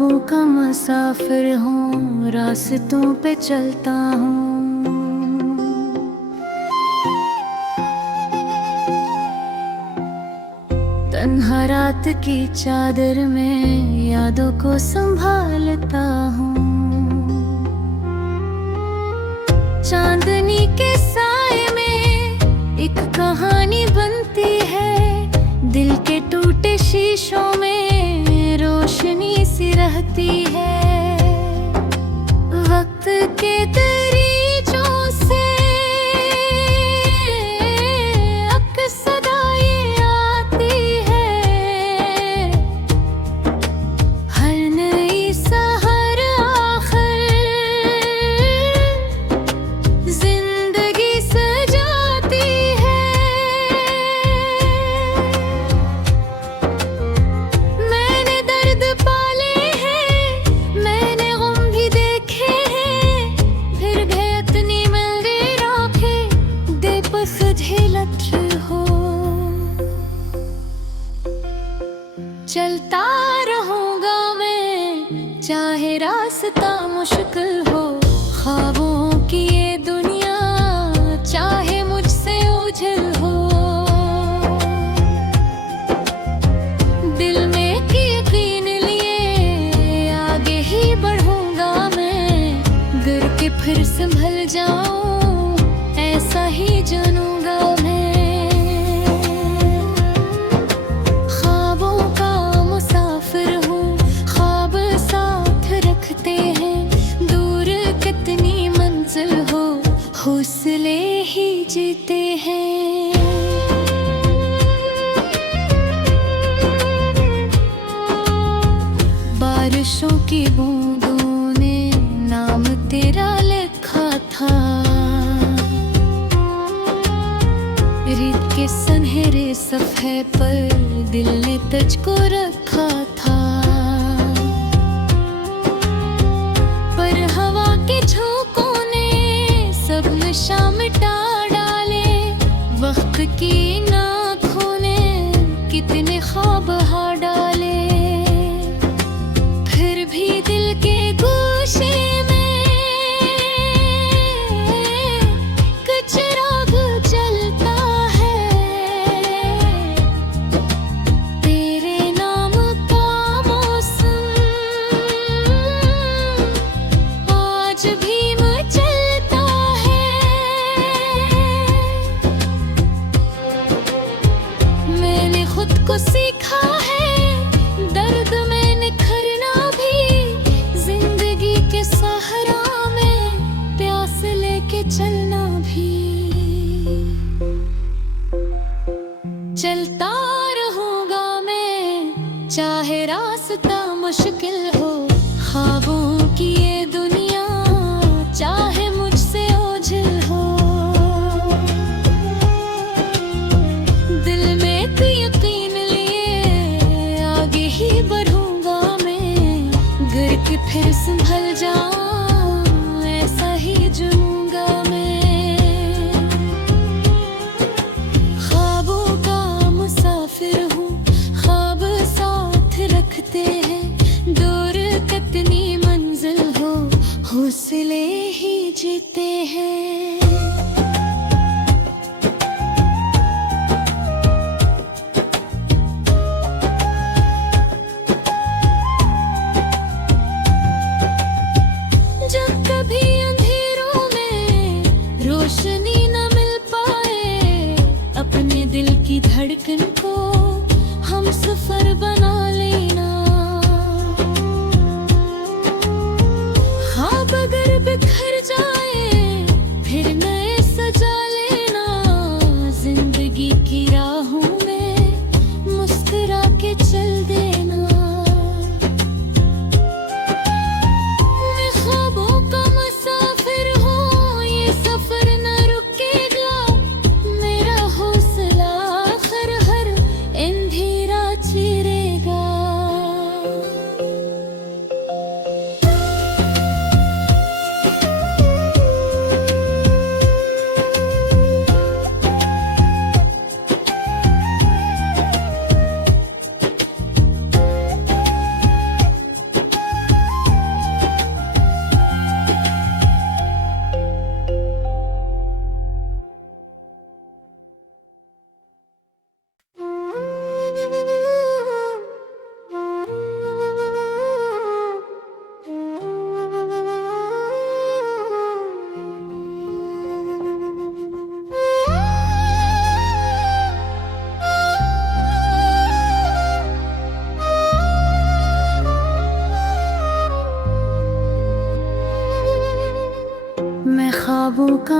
ख्वाबों का मुसाफिर हूँ, रास्तों पे चलता हूँ। तन्हा रात की चादर में यादों को संभालता हूँ। चांदनी के साए में एक कहानी बनती है, दिल के टूटे शीशों में रोशनी सी रहती है। वक्त के दरीचों से अक्सर ये आती है, हर नई सहर आखिर जिंदगी सजाती है। मैंने दर्द पाले हैं, मैंने गम भी देखे हैं, फिर भी इतनी मिलती राखें दे बस झेलत हो। चलता रहूंगा मैं चाहे रास्ता मुश्किल हो, ख्वाबों की ये दुनिया चाहे मुझसे ओझल हो। दिल में यकीन लिए आगे ही बढ़ूंगा मैं, गिर के फिर संभल जाऊं ऐसा ही जानूंगा मैं। ख्वाबों का मुसाफिर हूँ, ख्वाब साथ रखते हैं, दूर कितनी मंजिल हो हौसले ही जीते हैं। बारिशों की बूंदों ने नाम तेरा लिखा था, रेत के सुनहरे सफ़े पर दिल ने तुझको रखा था। पर हवा के झोंकों ने सब नशा मिटा डाले, वक्त की इन आँखों ने कितने ख्वाब बहा डाले। फिर भी दिल के गोशे में कुछ राग जलता है, तेरे नाम का मौसम आज भी मचलता है। मैंने खुद को सीखा है दर्द में निखरना भी, जिंदगी के सहारा में प्यास लेके चलना भी। चलता रहूंगा मैं चाहे रास्ता मुश्किल हो, ख्वाबों की ये दुनिया चाहे मुझसे ओझल हो। दिल में तो यकीन लिए आगे ही बढ़ूंगा मैं, गिर के फिर संभल जाऊं ऐसा ही जानूंगा मैं। ख्वाबों का मुसाफिर हूँ, ख्वाब साथ रखते हैं, दूर कितनी मंजिल हो हौसले ही जीते हैं। जब कभी अंधेरों में रोशनी न मिल पाए, अपने दिल की धड़कन को हम सफर बना लेना। ख्वाब अगर बिखर जाए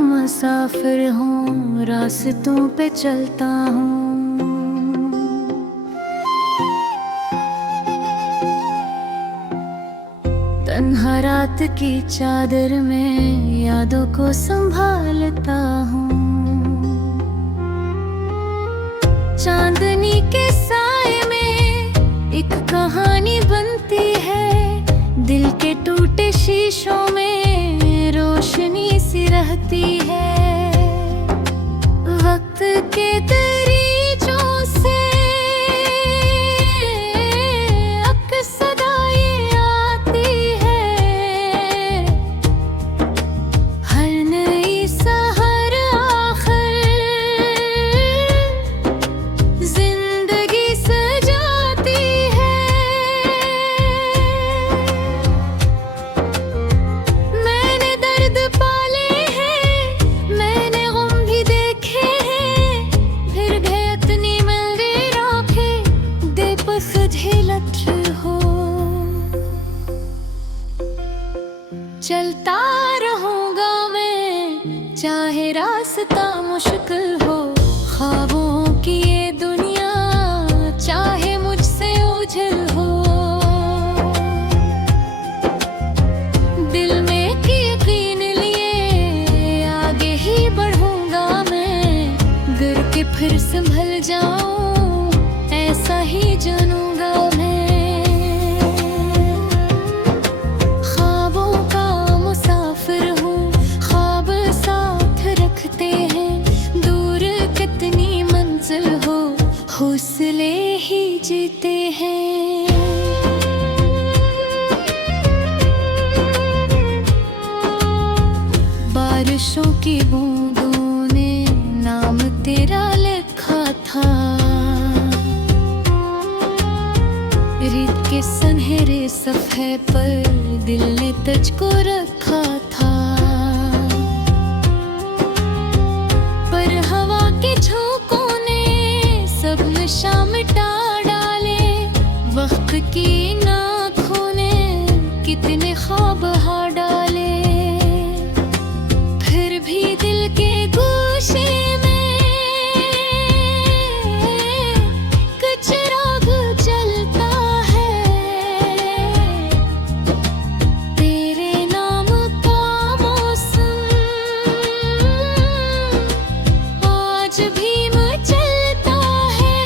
मुसाफिर हूँ, रास्तों पे चलता हूँ। तन्हा रात की चादर में यादों को संभालता हूँ। चांदनी के साए में एक कहानी बनती है, दिल के टूटे शीशों में रोशनी सी रहती है। वक्त के दरीचों से अक्सर ये आती है, हर नई सहर आखिर जिंदगी सजाती है। मैंने दर्द पाले हैं, मैंने गम भी देखे हैं, फिर भी इतनी मिलती राखें दे बस झेलत हो। चलता रहूंगा मैं चाहे रास्ता मुश्किल हो, ख्वाबों की ये दुनिया चाहे मुझसे ओझल हो। दिल में की यकीन लिए आगे ही बढ़ूंगा मैं, गिर के फिर संभल जाऊं ऐसा ही जानूंगा मैं। ख्वाबों का मुसाफिर हूँ, ख्वाब साथ रखते हैं, दूर कितनी मंजिल हो हौसले ही जीते हैं। बारिशों की बूंदों ने नाम तेरा लिखा था, रेत के सुनहरे सफ़े पर दिल ने तुझको रखा था। पर हवा के झोंकों ने सब नशा मिटा डाले, वक्त की इन आँखों ने कितने ख्वाब बहा डाले। फिर भी दिल के गोशे में कुछ राग जलता है, तेरे नाम का मौसम आज भी मचलता है।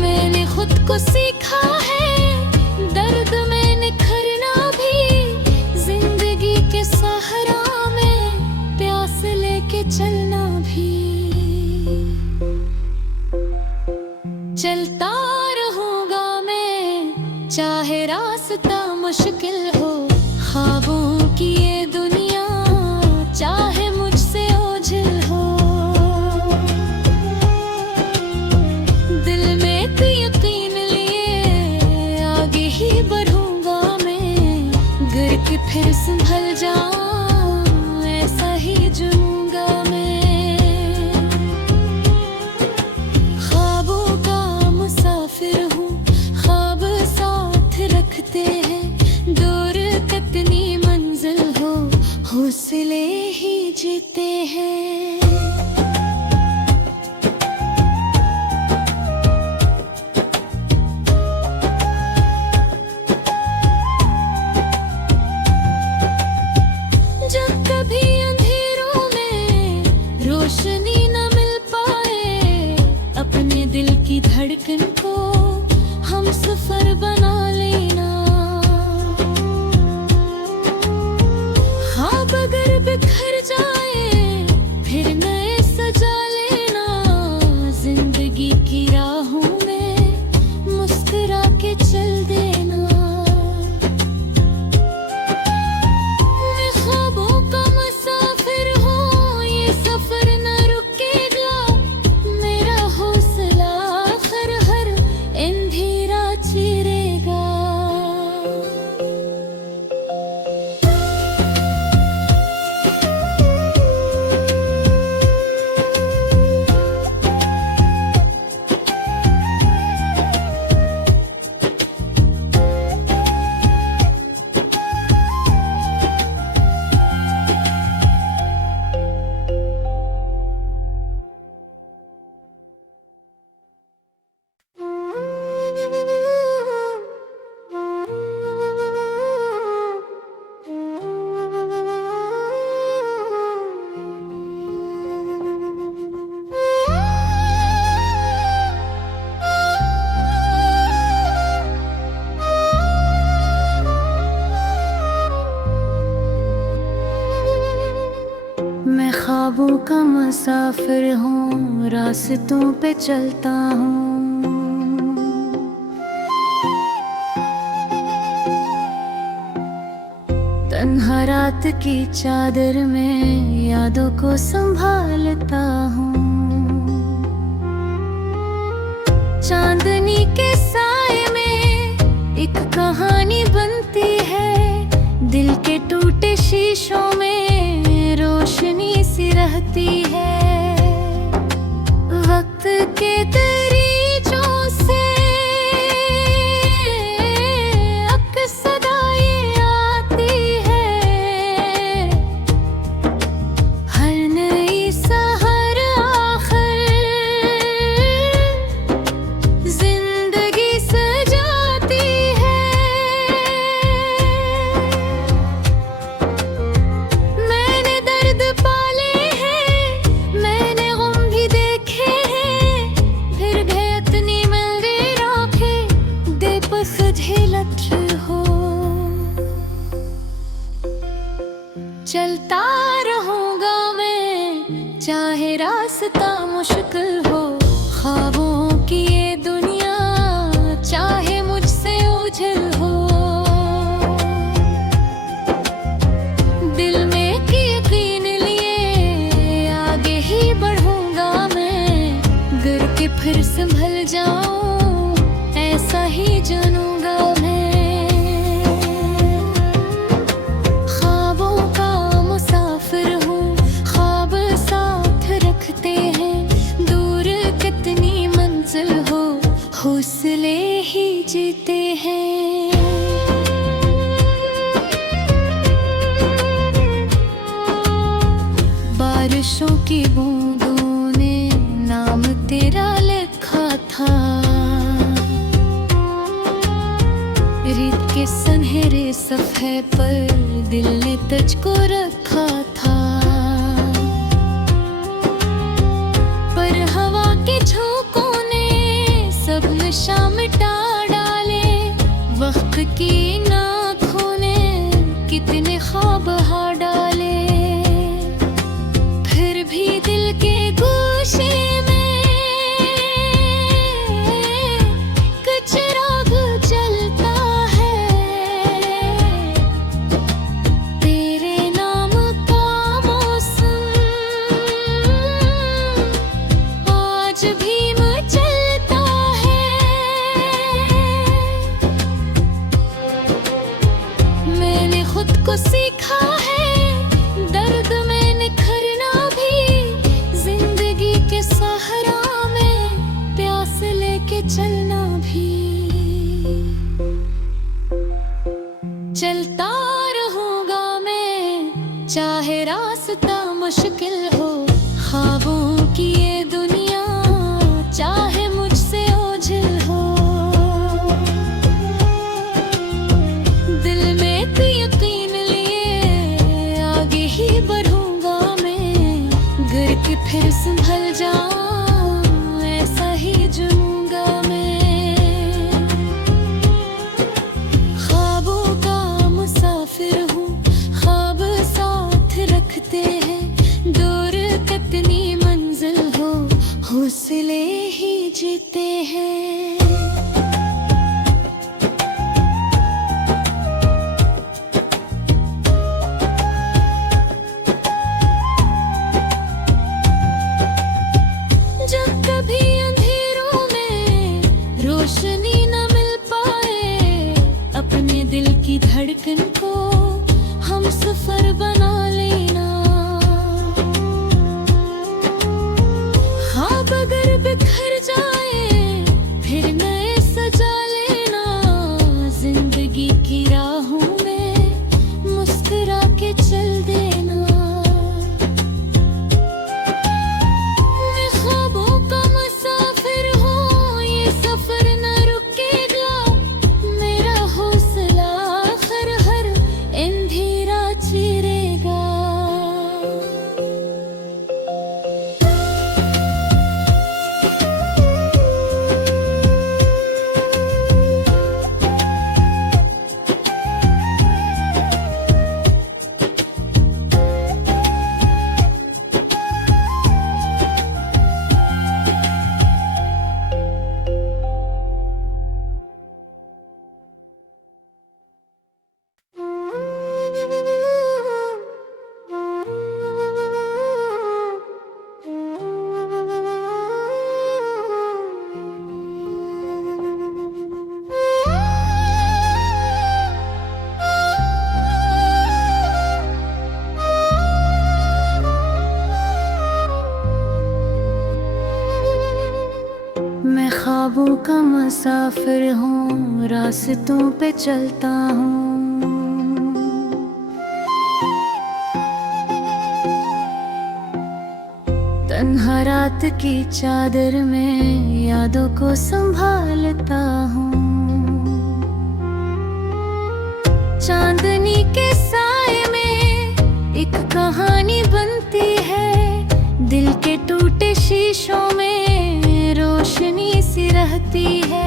मैंने खुद को सीखा है दर्द में निखरना भी, जिंदगी के सहारा में प्यास लेके चलना भी। चलता रहूंगा मैं चाहे रास्ता मुश्किल हो, ख्वाबों की ये दुनिया चाहे मुझसे ओझल हो। दिल में तो यकीन लिए आगे ही बढ़ूंगा मैं, गिर के फिर संभल जाऊं ऐसा ही जानूंगा मैं। ख्वाबों का मुसाफिर हूँ, ख्वाब साथ रखते हैं, दूर कितनी मंजिल हो हौसले ही जीते हैं। ख्वाबों का मुसाफिर हूँ, रास्तों पे चलता हूँ। तन्हा रात की चादर में यादों को संभालता हूँ। चांदनी के साए में एक कहानी बनती है, दिल के टूटे शीशों में रोशनी सी रहती है। वक्त के दरीचों से अक्सदाई आती है, हर नई सहर आखिर जिंदगी सजाती है। मैंने दर्द पाले हैं, मैंने गम भी देखे हैं, फिर भी इतनी मिलती राखें दे बस झेलत हो। चलता रहूंगा मैं चाहे रास्ता मुश्किल हो, ख्वाबों की ये दुनिया चाहे मुझसे ओझल हो। दिल में यकीन लिए आगे ही बढ़ूंगा मैं, गिर के फिर संभल जाऊं ऐसा ही जानूंगा मैं। ख्वाबों का मुसाफिर हूँ, ख्वाब साथ रखते हैं, दूर कितनी मंजिल हो हौसले ही जीते हैं। बारिशों की बूंदों ने नाम तेरा लिखा था, रेत के सुनहरे सफ़े पर दिल ने तुझको रखा था। पर हवा के झोंकों ने सब नशा मिटा डाले, वक्त की आँखों ने कितने ख्वाब हार डाले। फिर भी दिल के गोशे में कुछ राग चलता है, तेरे नाम का मौसम आज भी मचलता है। मैंने खुद को सीखा है दर्द में निखरना भी, जिंदगी के सहारा में प्यास लेके चलना भी। चलता रहूंगा मैं चाहे रास्ता मुश्किल हो, ख्वाबों की ये दुनिया चाहे मुझसे ओझल हो। दिल में यकीन लिए आगे ही बढ़ूंगा मैं, गिर के फिर संभल जाऊं ऐसा ही जानूंगा मैं। ख्वाबों का मुसाफिर हूँ, ख्वाब साथ रखते हैं, दूर कितनी मंजिल मुसाफिर हूँ, रास्तों पे चलता हूँ। तन्हा रात की चादर में यादों को संभालता हूँ। चांदनी के साए में एक कहानी बनती है, दिल के टूटे शीशों में रोशनी सी रहती है।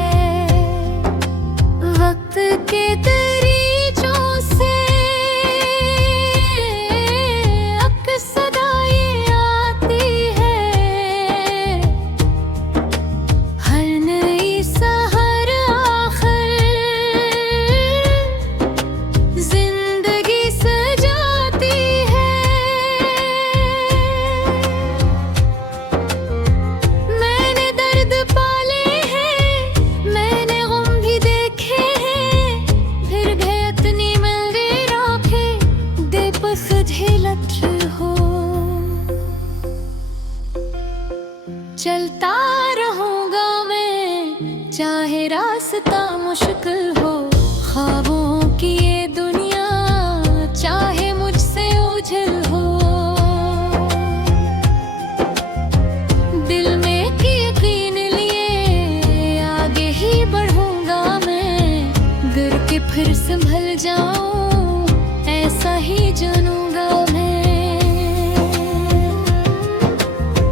वक्त के दरीचों से अक्सदाई आती है, हर नई सहर आखिर जिंदगी सजाती है। मैंने दर्द पाले हैं, मैंने गम भी देखे हैं, फिर भी इतनी मिलती राखें दे बस झेलत हो। चलता रहूंगा मैं चाहे रास्ता मुश्किल हो, ख्वाबों की ये दुनिया चाहे मुझसे ओझल हो। दिल में की यकीन लिए आगे ही बढ़ूंगा मैं, गिर के फिर संभल जाऊं ऐसा ही जानूंगा मैं।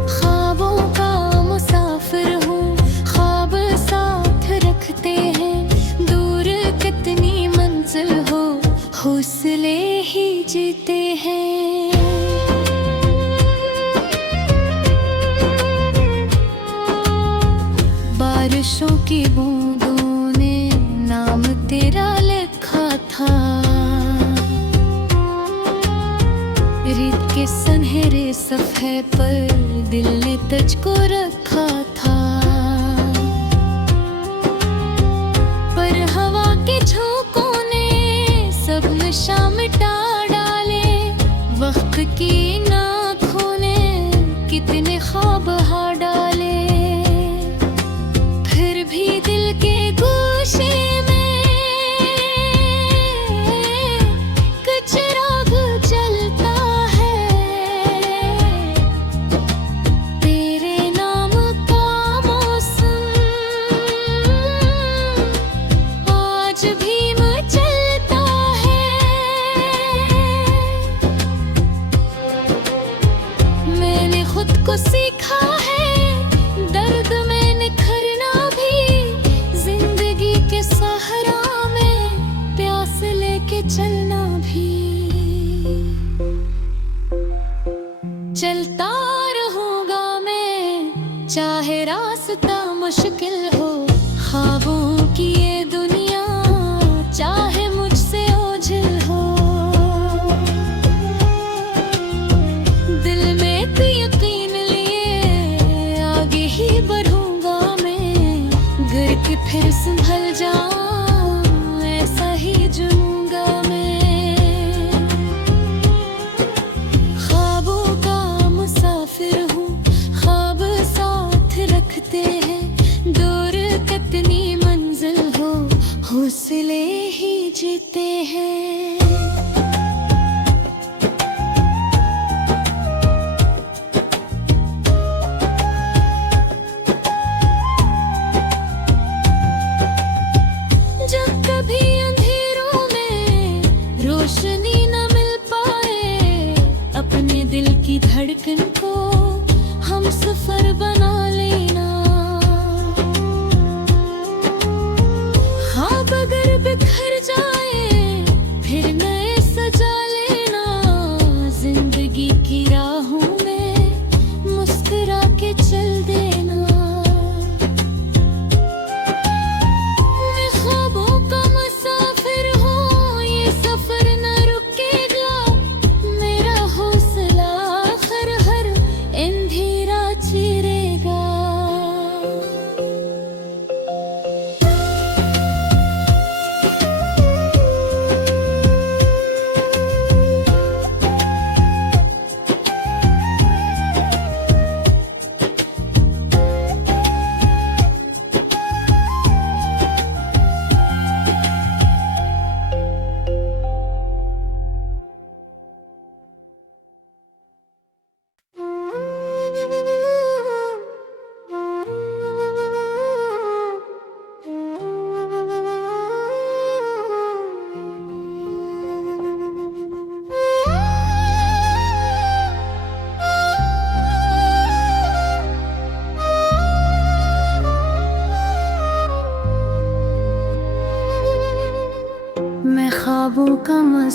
ख्वाबों का मुसाफिर हूँ, ख्वाब साथ रखते हैं, दूर कितनी मंजिल हो हौसले ही जीते हैं। बारिशों की बूंदों ने नाम तेरा लिखा था, रेत के सुनहरे सफ़े पर दिल ने तुझको रखा था। पर हवा के झोंकों ने सब नशा मिटा डाले, वक्त की आँखों ने कितने ख्वाब हा डाले। फिर भी दिल के गोशे में कुछ राग जलता है, तेरे नाम का मौसम आज भी मचलता है। मैंने खुद को सीखा है दर्द में निखरना भी, जिंदगी के सहरा में प्यास लेके चलना भी। चलता रहूंगा मैं चाहे रास्ता मुश्किल हो, ख्वाबों की ये दुनिया चाहे मुझसे ओझल हो। दिल में एक यकीन लिए आगे ही बढ़ूंगा मैं, गिर के फिर संभल जाऊं ऐसा ही जानूंगा मैं। ख्वाबों का मुसाफिर हूँ, ख्वाब साथ रखते हैं, दूर कितनी मंजिल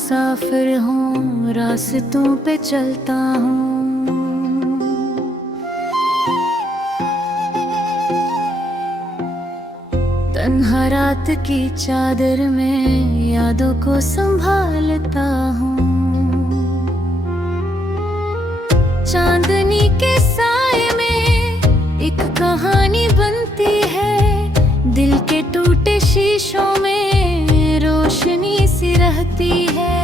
मुसाफिर हूँ, रास्तों पे चलता हूँ। तन्हा रात की चादर में यादों को संभालता हूँ। चांदनी के साए में एक कहानी बनती है, दिल के टूटे शीशों में रोशनी सी रहती है।